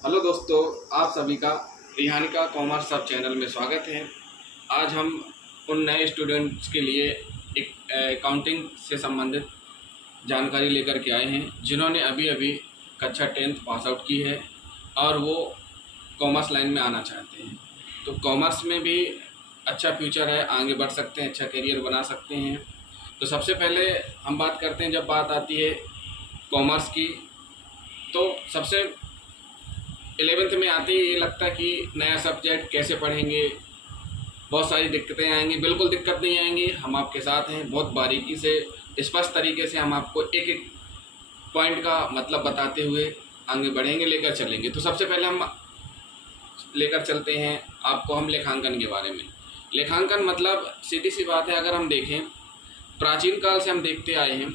Hello दोस्तों, आप सभी का रिहानिका कॉमर्स सब चैनल में स्वागत है। आज हम उन नए स्टूडेंट्स के लिए एक अकाउंटिंग से संबंधित जानकारी लेकर के आए हैं जिन्होंने अभी अभी कक्षा 10th पास आउट की है और वो कॉमर्स लाइन में आना चाहते हैं। तो कॉमर्स में भी अच्छा फ्यूचर है, आगे बढ़ सकते हैं, अच्छा करियर बना सकते हैं। तो सबसे पहले हम बात करते हैं, जब बात आती है कॉमर्स की, तो सबसे 11th में आते ही ये लगता है कि नया सब्जेक्ट कैसे पढ़ेंगे, बहुत सारी दिक्कतें आएंगी। बिल्कुल दिक्कत नहीं आएंगी, हम आपके साथ हैं। बहुत बारीकी से, स्पष्ट तरीके से हम आपको एक एक पॉइंट का मतलब बताते हुए आगे बढ़ेंगे, लेकर चलेंगे। तो सबसे पहले हम लेकर चलते हैं आपको हम लेखांकन के बारे में। लेखांकन मतलब सीधी सी बात है, अगर हम देखें प्राचीन काल से हम देखते आए हैं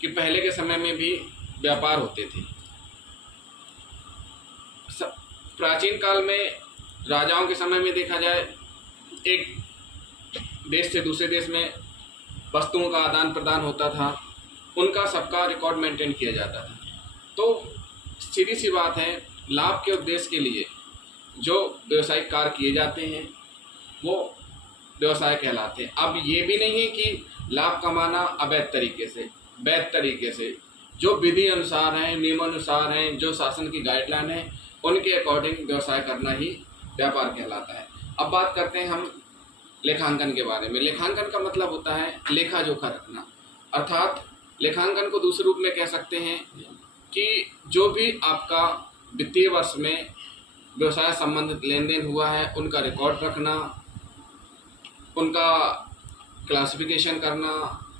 कि पहले के समय में भी व्यापार होते थे। प्राचीन काल में राजाओं के समय में देखा जाए, एक देश से दूसरे देश में वस्तुओं का आदान प्रदान होता था, उनका सबका रिकॉर्ड मेंटेन किया जाता था। तो सीधी सी बात है, लाभ के उद्देश्य के लिए जो व्यवसायिक कार्य किए जाते हैं वो व्यवसाय कहलाते हैं। अब ये भी नहीं है कि लाभ कमाना अवैध तरीके से, वैध तरीके से, जो विधि अनुसार हैं, नियमानुसार हैं, जो शासन की गाइडलाइन है, उनके अकॉर्डिंग व्यवसाय करना ही व्यापार कहलाता है। अब बात करते हैं हम लेखांकन के बारे में। लेखांकन का मतलब होता है लेखा जोखा रखना, अर्थात लेखांकन को दूसरे रूप में कह सकते हैं कि जो भी आपका वित्तीय वर्ष में व्यवसाय संबंधित लेन देन हुआ है उनका रिकॉर्ड रखना, उनका क्लासिफिकेशन करना,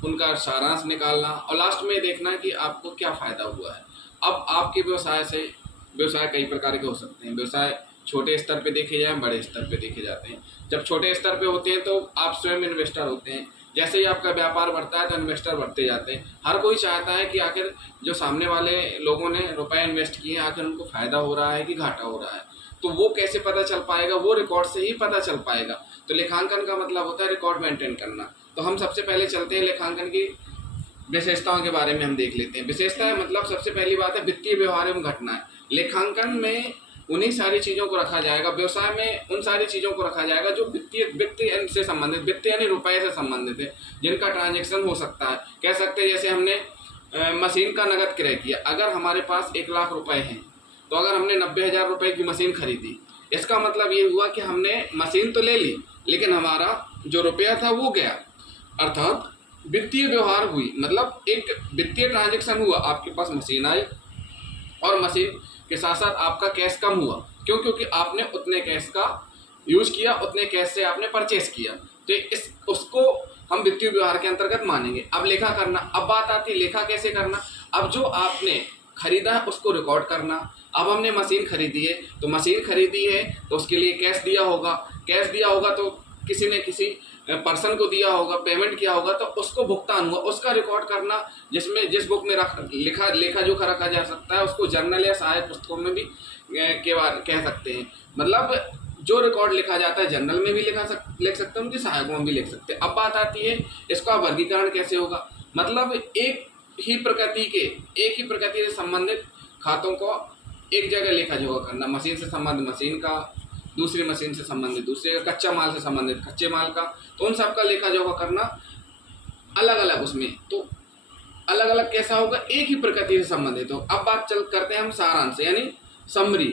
उनका सारांश निकालना और लास्ट में देखना कि आपको क्या फ़ायदा हुआ है। अब आपके व्यवसाय कई प्रकार के हो सकते हैं। व्यवसाय छोटे स्तर पे देखे जाएं, बड़े स्तर पे देखे जाते हैं। जब छोटे स्तर पे होते हैं तो आप स्वयं इन्वेस्टर होते हैं। जैसे ही आपका व्यापार बढ़ता है तो इन्वेस्टर बढ़ते जाते हैं। हर कोई चाहता है कि आखिर जो सामने वाले लोगों ने रुपए इन्वेस्ट किए, आखिर उनको फ़ायदा हो रहा है कि घाटा हो रहा है। तो वो कैसे पता चल पाएगा? वो रिकॉर्ड से ही पता चल पाएगा। तो लेखांकन का मतलब होता है रिकॉर्ड मेंटेन करना। तो हम सबसे पहले चलते हैं लेखांकन की विशेषताओं के बारे में हम देख लेते हैं। विशेषता है मतलब सबसे पहली बात है वित्तीय व्यवहार एवं घटनाएं। लेखांकन में उन्हीं सारी चीज़ों को रखा जाएगा, व्यवसाय में उन सारी चीज़ों को रखा जाएगा जो वित्त से संबंधित, वित्त यानी रुपए से संबंधित है, जिनका ट्रांजेक्शन हो सकता है। कह सकते हैं जैसे हमने मशीन का नगद क्रय किया, अगर हमारे पास 1,00,000 रुपए हैं तो अगर हमने 90,000 रुपये की मशीन खरीदी, इसका मतलब ये हुआ कि हमने मशीन तो ले ली लेकिन हमारा जो रुपया था वो गया, अर्थात वित्तीय व्यवहार हुई, मतलब एक वित्तीय ट्रांजेक्शन हुआ। आपके पास मशीन आई और मशीन के साथ साथ आपका कैश कम हुआ। क्यों? क्योंकि आपने उतने कैश का यूज किया, उतने कैश से आपने परचेस किया। तो उसको हम वित्तीय व्यवहार के अंतर्गत मानेंगे। अब लेखा करना, अब बात आती है लेखा कैसे करना। अब जो आपने खरीदा है उसको रिकॉर्ड करना। अब हमने मशीन खरीदी है तो मशीन खरीदी है तो उसके लिए कैश दिया होगा, कैश दिया होगा तो किसी ने किसी पर्सन को दिया होगा, पेमेंट किया होगा, तो उसको भुगतान हुआ, उसका रिकॉर्ड करना, जिसमें जिस बुक में लेखा जोखा रखा जा सकता है उसको जर्नल या सहायक पुस्तकों में भी कह सकते हैं। मतलब जो रिकॉर्ड लिखा जाता है जर्नल में भी लिख सकते हैं, उनके सहायकों में भी लिख सकते हैं। अब बात आती है इसका वर्गीकरण कैसे होगा। मतलब एक ही प्रकृति से संबंधित खातों को एक जगह लेखा जोखा करना। मशीन से संबंधित मशीन का, दूसरी मशीन से संबंधित दूसरे का, कच्चा माल से संबंधित कच्चे माल का, तो उन सब का लेखा जोखा करना अलग अलग उसमें। तो अलग अलग कैसा होगा? एक ही प्रकृति से संबंधित हो। अब बात करते हैं हम सारांश यानी समरी।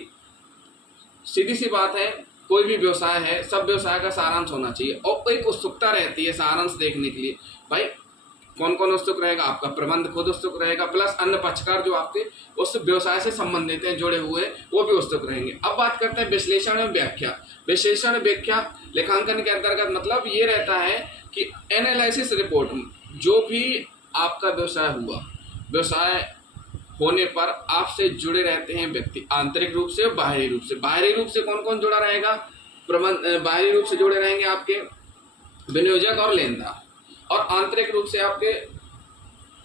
सीधी सी बात है, कोई भी व्यवसाय है, सब व्यवसाय का सारांश होना चाहिए और एक उत्सुकता रहती है सारांश देखने के लिए। भाई कौन कौन उत्सुक रहेगा? आपका प्रबंध खुद उत्सुक रहेगा, प्लस अन्य पक्षकार जो आपके उस व्यवसाय से संबंधित हैं, जुड़े हुए, वो भी उत्सुक रहेंगे। अब बात करते हैं विश्लेषण और व्याख्या। विश्लेषण व्याख्या लेखांकन के अंतर्गत मतलब ये रहता है कि एनालिसिस रिपोर्ट, जो भी आपका व्यवसाय हुआ, व्यवसाय होने पर आपसे जुड़े रहते हैं व्यक्ति, आंतरिक रूप से, बाहरी रूप से। बाहरी रूप से कौन कौन जुड़ा रहेगा? बाहरी रूप से जुड़े रहेंगे आपके विनियोजक और लेनदार, और आंतरिक रूप से आपके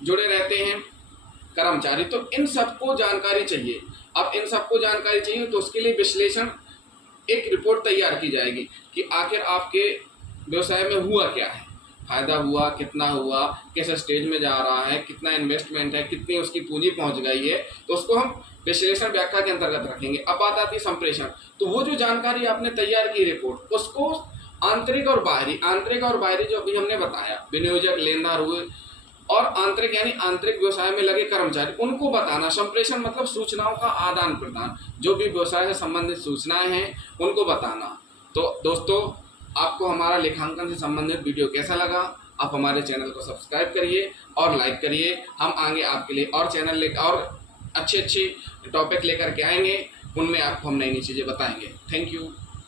जुड़े रहते हैं कर्मचारी। तो इन सबको जानकारी चाहिए। अब इन सबको जानकारी चाहिए तो उसके लिए विश्लेषण, एक रिपोर्ट तैयार की जाएगी कि आखिर आपके व्यवसाय में हुआ क्या है, फायदा हुआ, कितना हुआ, किस स्टेज में जा रहा है, कितना इन्वेस्टमेंट है, कितनी उसकी पूंजी पहुंच गई है। तो उसको हम विश्लेषण व्याख्या के अंतर्गत रखेंगे। अब बात आती है संप्रेषण। तो वो जो जानकारी आपने तैयार की रिपोर्ट, उसको आंतरिक और बाहरी जो अभी हमने बताया, विनियोजक, लेनदार हुए, और आंतरिक यानी आंतरिक व्यवसाय में लगे कर्मचारी, उनको बताना। संप्रेषण मतलब सूचनाओं का आदान प्रदान, जो भी व्यवसाय से संबंधित सूचनाएं हैं उनको बताना। तो दोस्तों, आपको हमारा लेखांकन से संबंधित वीडियो कैसा लगा? आप हमारे चैनल को सब्सक्राइब करिए और लाइक करिए। हम आगे आपके लिए और चैनल लेकर और अच्छे टॉपिक लेकर के आएंगे, उनमें आपको हम नई नई चीज़ें बताएंगे। Thank you.